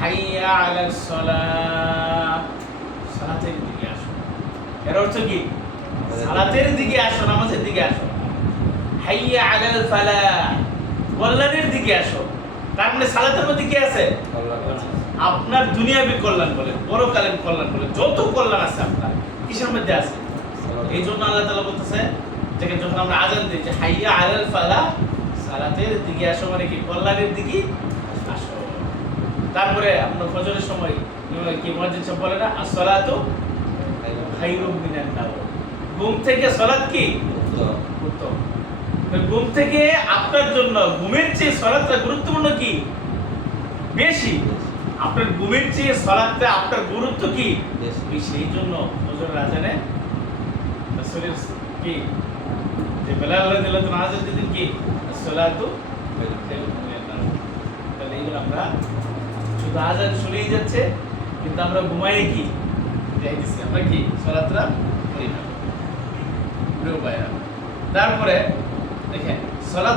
হাইয়া আলাল সালাহ সালাতের দিকে আসো। এর অর্থ কি? সালাতের দিকে আসো নামাজের দিকে আসো। হাইয়া আলাল ফালাহ কল্যাণের দিকে আসো। তার মানে সালাতের মধ্যে কি আছে? আপনার দুনিয়াবি কল্যাণ বলেন পরকালীন কল্যাণ বলেন যত কল্যাণ আছে আপনার কিসের মধ্যে আছে? এই জন্য আল্লাহ বলতেছে যে যখন আমরা আজান দিই যে হাইয়া আলাল ফালাহ সালাতের দিকে আসো মানে কি? কল্যাণের দিকে তারপরে আপনার ফজরের সময় কি মসজিদ সব বলে না? মিনান নাওম। ঘুম থেকে সালাত কি? উত্তম। ঘুম থেকে আপনার জন্য ঘুমের চেয়ে সালাতটা গুরুত্বপূর্ণ কি? বেশি। আপনার ঘুমের চেয়ে সালাতটা আপনার গুরুত্ব কি? বেশি। এই জন্য ফজর আজানে রাসূলের কি? যে বেলাল রাদিয়াল্লাহু আজান দিতেন কি? সালাতু তাহলে এইগুলো আমরা শুধু আজান শুনেই যাচ্ছে, কিন্তু আমরা ঘুমাই কি? যাইতেছি আমরা কি? সালাতটা করি না। তারপরে দেখেন সালাত